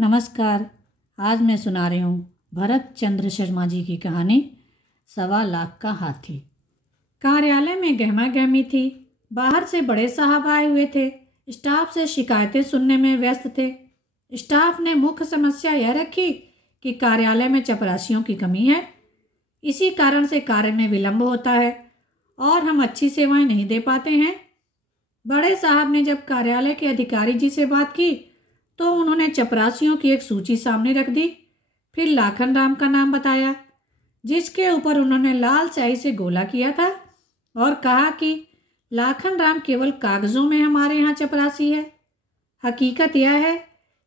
नमस्कार। आज मैं सुना रही हूँ भरत चंद्र शर्मा जी की कहानी 1.25 लाख का हाथी। कार्यालय में गहमा गहमी थी। बाहर से बड़े साहब आए हुए थे। स्टाफ से शिकायतें सुनने में व्यस्त थे। स्टाफ ने मुख्य समस्या यह रखी कि कार्यालय में चपरासियों की कमी है। इसी कारण से कार्य में विलंब होता है और हम अच्छी सेवाएं नहीं दे पाते हैं। बड़े साहब ने जब कार्यालय के अधिकारी जी से बात की तो उन्होंने चपरासियों की एक सूची सामने रख दी। फिर लाखन राम का नाम बताया, जिसके ऊपर उन्होंने लाल स्याही से गोला किया था और कहा कि लाखन राम केवल कागजों में हमारे यहाँ चपरासी है। हकीकत यह है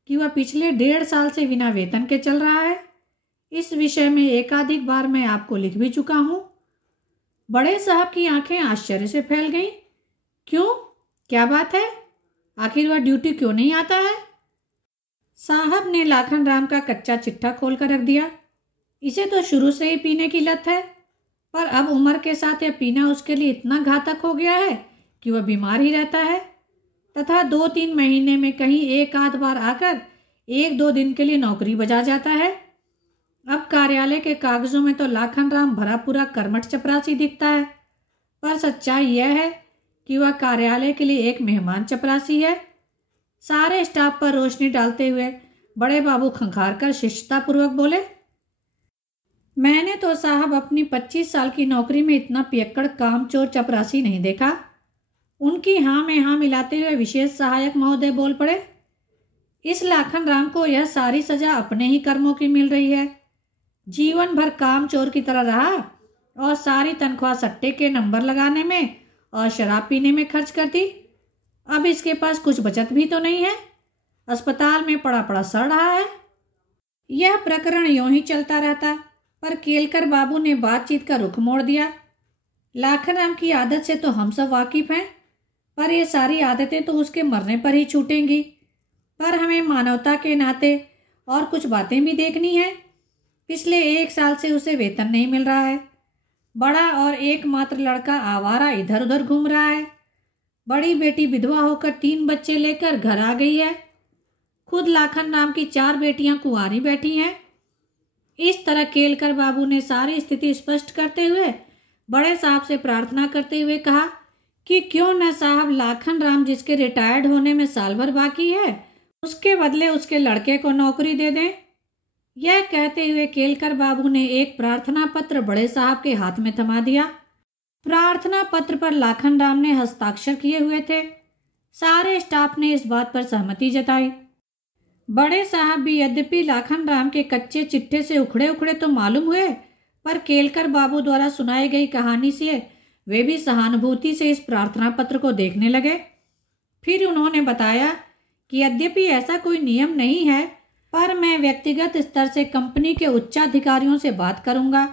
कि वह पिछले 1.5 साल से बिना वेतन के चल रहा है। इस विषय में एकाधिक बार मैं आपको लिख भी चुका हूँ। बड़े साहब की आंखें आश्चर्य से फैल गईं। क्यों, क्या बात है? आखिर वह ड्यूटी क्यों नहीं आता है? साहब ने लाखन राम का कच्चा चिट्ठा खोलकर रख दिया। इसे तो शुरू से ही पीने की लत है, पर अब उम्र के साथ यह पीना उसके लिए इतना घातक हो गया है कि वह बीमार ही रहता है तथा 2-3 महीने में कहीं एक आध बार आकर 1-2 दिन के लिए नौकरी बजा जाता है। अब कार्यालय के कागजों में तो लाखन राम भरा पूरा कर्मठ चपरासी दिखता है, पर सच्चाई यह है कि वह कार्यालय के लिए एक मेहमान चपरासी है। सारे स्टाफ पर रोशनी डालते हुए बड़े बाबू खंखार कर शिष्टतापूर्वक बोले, मैंने तो साहब अपनी 25 साल की नौकरी में इतना पियक्कड़ कामचोर चपरासी नहीं देखा। उनकी हाँ में हाँ मिलाते हुए विशेष सहायक महोदय बोल पड़े, इस लाखन राम को यह सारी सजा अपने ही कर्मों की मिल रही है। जीवन भर कामचोर की तरह रहा और सारी तनख्वाह सट्टे के नंबर लगाने में और शराब पीने में खर्च कर दी। अब इसके पास कुछ बचत भी तो नहीं है। अस्पताल में पड़ा पड़ा सड़ रहा है। यह प्रकरण यूं ही चलता रहता, पर केलकर बाबू ने बातचीत का रुख मोड़ दिया। लाखन राम की आदत से तो हम सब वाकिफ हैं, पर ये सारी आदतें तो उसके मरने पर ही छूटेंगी। पर हमें मानवता के नाते और कुछ बातें भी देखनी है। पिछले 1 साल से उसे वेतन नहीं मिल रहा है। बड़ा और एकमात्र लड़का आवारा इधर उधर घूम रहा है। बड़ी बेटी विधवा होकर 3 बच्चे लेकर घर आ गई है। खुद लाखन राम की 4 बेटियां कुंवारी बैठी हैं। इस तरह केलकर बाबू ने सारी स्थिति स्पष्ट करते हुए बड़े साहब से प्रार्थना करते हुए कहा कि क्यों न साहब लाखन राम, जिसके रिटायर्ड होने में साल भर बाकी है, उसके बदले उसके लड़के को नौकरी दे दें। यह कहते हुए केलकर बाबू ने एक प्रार्थना पत्र बड़े साहब के हाथ में थमा दिया। प्रार्थना पत्र पर लाखन राम ने हस्ताक्षर किए हुए थे। सारे स्टाफ ने इस बात पर सहमति जताई। बड़े साहब भी यद्यपि लाखन राम के कच्चे चिट्ठे से उखड़े उखड़े तो मालूम हुए, पर केलकर बाबू द्वारा सुनाई गई कहानी से वे भी सहानुभूति से इस प्रार्थना पत्र को देखने लगे। फिर उन्होंने बताया कि यद्यपि ऐसा कोई नियम नहीं है, पर मैं व्यक्तिगत स्तर से कंपनी के उच्चाधिकारियों से बात करूंगा।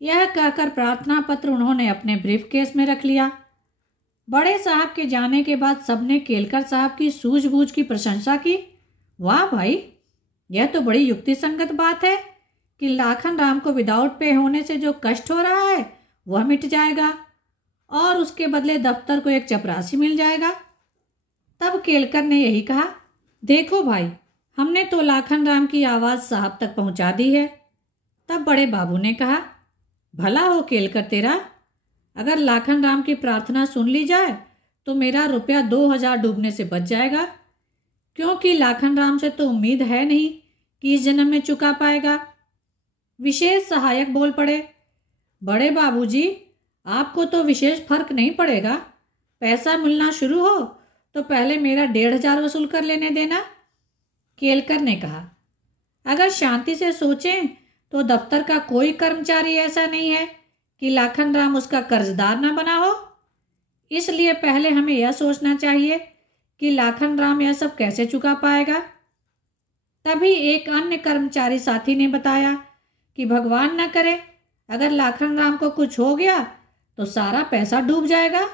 यह कहकर प्रार्थना पत्र उन्होंने अपने ब्रीफकेस में रख लिया। बड़े साहब के जाने के बाद सबने केलकर साहब की सूझबूझ की प्रशंसा की। वाह भाई, यह तो बड़ी युक्तिसंगत बात है कि लाखन राम को विदाउट पे होने से जो कष्ट हो रहा है वह मिट जाएगा और उसके बदले दफ्तर को एक चपरासी मिल जाएगा। तब केलकर ने यही कहा, देखो भाई, हमने तो लाखन राम की आवाज़ साहब तक पहुंचा दी है। तब बड़े बाबू ने कहा, भला हो केलकर तेरा, अगर लाखन राम की प्रार्थना सुन ली जाए तो मेरा रुपया 2000 डूबने से बच जाएगा, क्योंकि लाखन राम से तो उम्मीद है नहीं कि इस जन्म में चुका पाएगा। विशेष सहायक बोल पड़े, बड़े बाबूजी, आपको तो विशेष फर्क नहीं पड़ेगा। पैसा मिलना शुरू हो तो पहले मेरा 1500 वसूल कर लेने देना। केलकर ने कहा, अगर शांति से सोचें तो दफ्तर का कोई कर्मचारी ऐसा नहीं है कि लाखन राम उसका कर्जदार न बना हो। इसलिए पहले हमें यह सोचना चाहिए कि लाखन राम यह सब कैसे चुका पाएगा। तभी एक अन्य कर्मचारी साथी ने बताया कि भगवान न करे, अगर लाखन राम को कुछ हो गया तो सारा पैसा डूब जाएगा,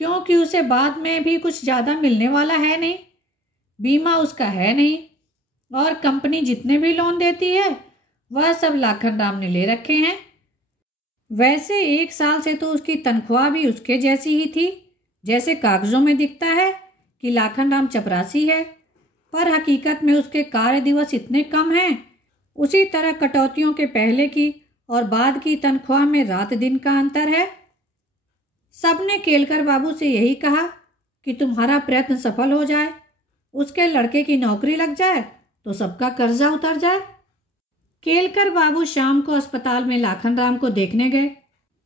क्योंकि उसे बाद में भी कुछ ज़्यादा मिलने वाला है नहीं, बीमा उसका है नहीं, और कंपनी जितने भी लोन देती है वह सब लाखन राम ने ले रखे हैं। वैसे 1 साल से तो उसकी तनख्वाह भी उसके जैसी ही थी जैसे कागजों में दिखता है कि लाखन राम चपरासी है, पर हकीकत में उसके कार्य दिवस इतने कम हैं। उसी तरह कटौतियों के पहले की और बाद की तनख्वाह में रात दिन का अंतर है। सबने केलकर बाबू से यही कहा कि तुम्हारा प्रयत्न सफल हो जाए, उसके लड़के की नौकरी लग जाए तो सबका कर्जा उतर जाए। केलकर बाबू शाम को अस्पताल में लाखन राम को देखने गए।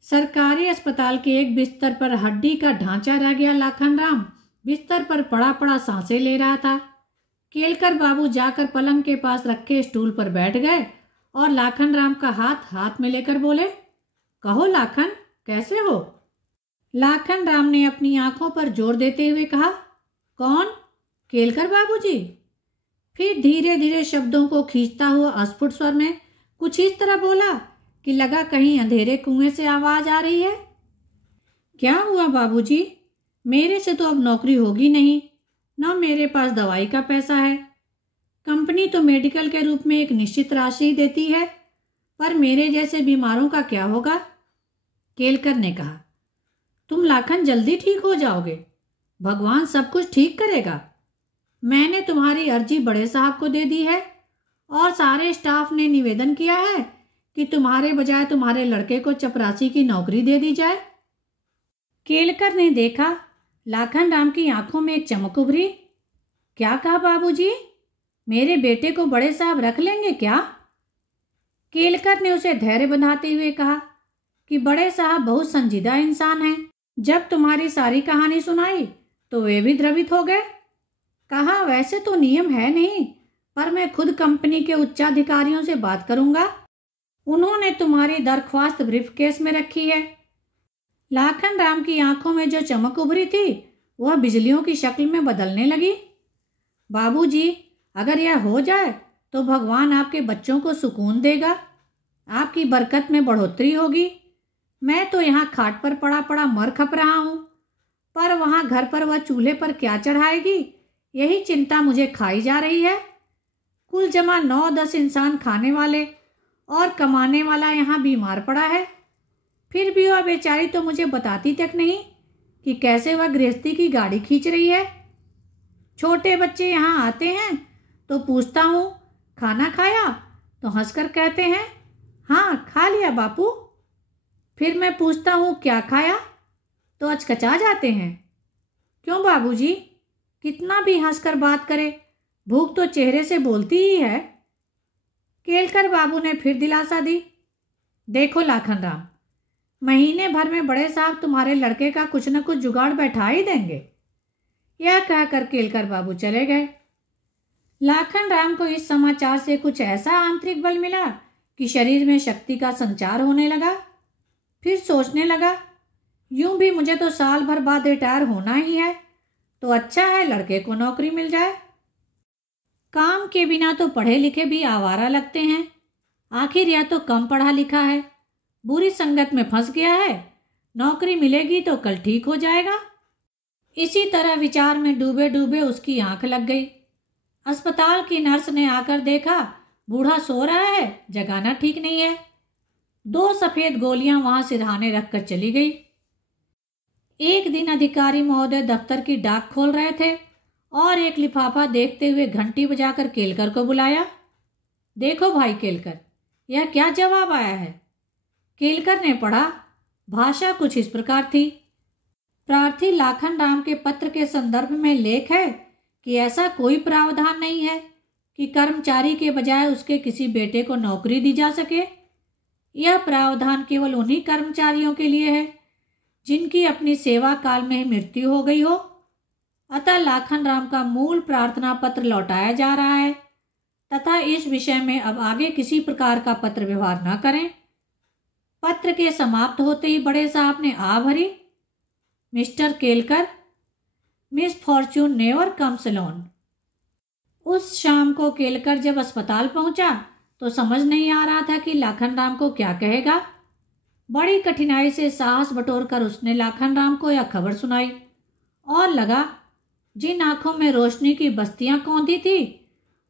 सरकारी अस्पताल के एक बिस्तर पर हड्डी का ढांचा रह गया लाखन राम बिस्तर पर पड़ा पड़ा सांसें ले रहा था। केलकर बाबू जाकर पलंग के पास रखे स्टूल पर बैठ गए और लाखन राम का हाथ हाथ में लेकर बोले, कहो लाखन, कैसे हो? लाखन राम ने अपनी आंखों पर जोर देते हुए कहा, कौन? केलकर बाबूजी। फिर धीरे धीरे शब्दों को खींचता हुआ अस्फुट स्वर में कुछ इस तरह बोला कि लगा कहीं अंधेरे कुएं से आवाज आ रही है। क्या हुआ बाबूजी? मेरे से तो अब नौकरी होगी नहीं, न मेरे पास दवाई का पैसा है। कंपनी तो मेडिकल के रूप में एक निश्चित राशि ही देती है, पर मेरे जैसे बीमारों का क्या होगा? केलकर ने कहा, तुम लाखन जल्दी ठीक हो जाओगे, भगवान सब कुछ ठीक करेगा। मैंने तुम्हारी अर्जी बड़े साहब को दे दी है और सारे स्टाफ ने निवेदन किया है कि तुम्हारे बजाय तुम्हारे लड़के को चपरासी की नौकरी दे दी जाए। केलकर ने देखा लाखन राम की आंखों में एक चमक उभरी। क्या कहा बाबूजी? मेरे बेटे को बड़े साहब रख लेंगे क्या? केलकर ने उसे धैर्य बंधाते हुए कहा कि बड़े साहब बहुत संजीदा इंसान हैं। जब तुम्हारी सारी कहानी सुनाई तो वे भी द्रवित हो गए। कहा, वैसे तो नियम है नहीं, पर मैं खुद कंपनी के उच्चाधिकारियों से बात करूंगा। उन्होंने तुम्हारी दरख्वास्त ब्रीफकेस में रखी है। लाखन राम की आंखों में जो चमक उभरी थी वह बिजलियों की शक्ल में बदलने लगी। बाबूजी, अगर यह हो जाए तो भगवान आपके बच्चों को सुकून देगा, आपकी बरकत में बढ़ोतरी होगी। मैं तो यहाँ खाट पर पड़ा पड़ा मर खप रहा हूँ, पर वहाँ घर पर वह चूल्हे पर क्या चढ़ाएगी, यही चिंता मुझे खाई जा रही है। कुल जमा 9-10 इंसान खाने वाले और कमाने वाला यहाँ बीमार पड़ा है। फिर भी वह बेचारी तो मुझे बताती तक नहीं कि कैसे वह गृहस्थी की गाड़ी खींच रही है। छोटे बच्चे यहाँ आते हैं तो पूछता हूँ, खाना खाया? तो हंसकर कहते हैं, हाँ खा लिया बापू। फिर मैं पूछता हूँ, क्या खाया? तो अचकचा जाते हैं। क्यों बाबूजी? कितना भी हंसकर बात करे, भूख तो चेहरे से बोलती ही है। केलकर बाबू ने फिर दिलासा दी, देखो लाखन राम, महीने भर में बड़े साहब तुम्हारे लड़के का कुछ न कुछ जुगाड़ बैठा ही देंगे। यह कहकर केलकर बाबू चले गए। लाखन राम को इस समाचार से कुछ ऐसा आंतरिक बल मिला कि शरीर में शक्ति का संचार होने लगा। फिर सोचने लगा, यूं भी मुझे तो साल भर बाद रिटायर होना ही है, तो अच्छा है लड़के को नौकरी मिल जाए। काम के बिना तो पढ़े लिखे भी आवारा लगते हैं, आखिर यह तो कम पढ़ा लिखा है, बुरी संगत में फंस गया है, नौकरी मिलेगी तो कल ठीक हो जाएगा। इसी तरह विचार में डूबे डूबे उसकी आंख लग गई। अस्पताल की नर्स ने आकर देखा बूढ़ा सो रहा है, जगाना ठीक नहीं है। 2 सफेद गोलियां वहां सिरहाने रखकर चली गई। एक दिन अधिकारी महोदय दफ्तर की डाक खोल रहे थे और एक लिफाफा देखते हुए घंटी बजाकर केलकर को बुलाया। देखो भाई केलकर, यह क्या जवाब आया है? केलकर ने पढ़ा। भाषा कुछ इस प्रकार थी, प्रार्थी लाखन राम के पत्र के संदर्भ में लेख है कि ऐसा कोई प्रावधान नहीं है कि कर्मचारी के बजाय उसके किसी बेटे को नौकरी दी जा सके। यह प्रावधान केवल उन्हीं कर्मचारियों के लिए है जिनकी अपनी सेवा काल में मृत्यु हो गई हो। अतः लाखन राम का मूल प्रार्थना पत्र लौटाया जा रहा है तथा इस विषय में अब आगे किसी प्रकार का पत्र व्यवहार न करें। पत्र के समाप्त होते ही बड़े साहब ने आ भरी, mister Kelkar, miss Fortune never comes alone. उस शाम को केलकर जब अस्पताल पहुंचा तो समझ नहीं आ रहा था कि लाखन राम को क्या कहेगा। बड़ी कठिनाई से साहस बटोरकर उसने लाखन राम को यह खबर सुनाई और लगा जिन आंखों में रोशनी की बस्तियां कौंधी थी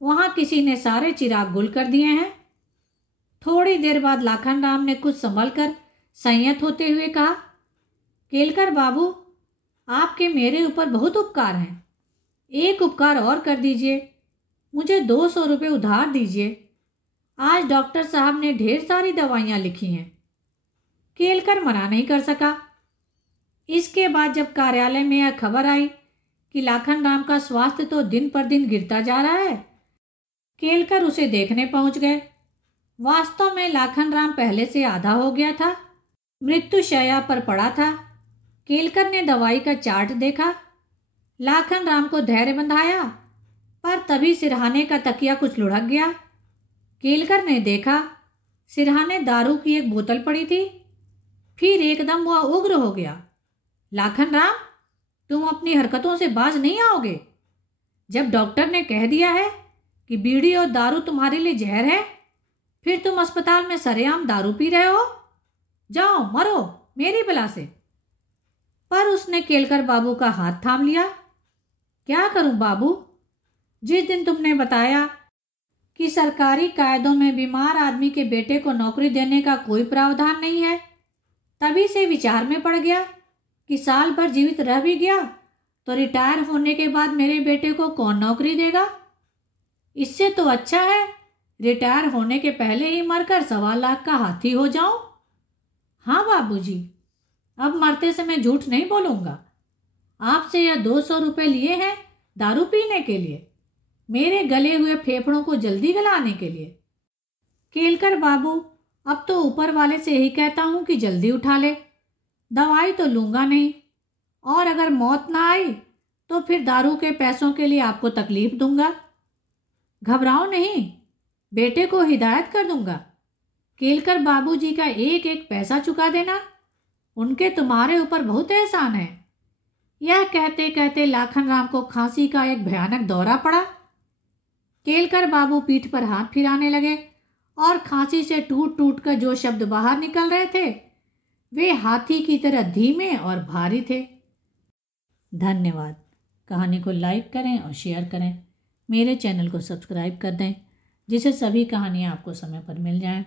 वहां किसी ने सारे चिराग गुल कर दिए हैं। थोड़ी देर बाद लाखन राम ने कुछ संभल कर संयत होते हुए कहा, केलकर बाबू, आपके मेरे ऊपर बहुत उपकार हैं, एक उपकार और कर दीजिए मुझे 200 रुपये उधार दीजिए। आज डॉक्टर साहब ने ढेर सारी दवाइयाँ लिखी हैं। केलकर मना नहीं कर सका। इसके बाद जब कार्यालय में यह खबर आई कि लाखन राम का स्वास्थ्य तो दिन पर दिन गिरता जा रहा है, केलकर उसे देखने पहुंच गए। वास्तव में लाखन राम पहले से आधा हो गया था, मृत्युशैया पर पड़ा था। केलकर ने दवाई का चार्ट देखा, लाखन राम को धैर्य बंधाया, पर तभी सिरहाने का तकिया कुछ लुढ़क गया। केलकर ने देखा सिरहाने दारू की एक बोतल पड़ी थी। फिर एकदम वह उग्र हो गया। लाखन राम, तुम अपनी हरकतों से बाज नहीं आओगे। जब डॉक्टर ने कह दिया है कि बीड़ी और दारू तुम्हारे लिए जहर है, फिर तुम अस्पताल में सरेआम दारू पी रहे हो। जाओ मरो मेरी बला से। पर उसने केलकर बाबू का हाथ थाम लिया। क्या करूं बाबू, जिस दिन तुमने बताया कि सरकारी कायदों में बीमार आदमी के बेटे को नौकरी देने का कोई प्रावधान नहीं है, तभी से विचार में पड़ गया कि साल भर जीवित रह भी गया तो रिटायर होने के बाद मेरे बेटे को कौन नौकरी देगा। इससे तो अच्छा है रिटायर होने के पहले ही मरकर 1.25 लाख का हाथी हो जाऊं। हाँ बाबूजी, अब मरते समय झूठ नहीं बोलूंगा। आपसे यह 200 रुपये लिए हैं दारू पीने के लिए, मेरे गले हुए फेफड़ों को जल्दी गलाने के लिए। केलकर बाबू, अब तो ऊपर वाले से यही कहता हूं कि जल्दी उठा ले। दवाई तो लूंगा नहीं, और अगर मौत ना आई तो फिर दारू के पैसों के लिए आपको तकलीफ दूंगा। घबराओ नहीं, बेटे को हिदायत कर दूंगा। केलकर बाबूजी का एक एक पैसा चुका देना, उनके तुम्हारे ऊपर बहुत एहसान है। यह कहते कहते लाखन राम को खांसी का एक भयानक दौरा पड़ा। केलकर बाबू पीठ पर हाथ फिराने लगे और खांसी से टूट टूट कर जो शब्द बाहर निकल रहे थे वे हाथी की तरह धीमे और भारी थे। धन्यवाद। कहानी को लाइक करें और शेयर करें। मेरे चैनल को सब्सक्राइब कर दें, जिससे सभी कहानियाँ आपको समय पर मिल जाएं।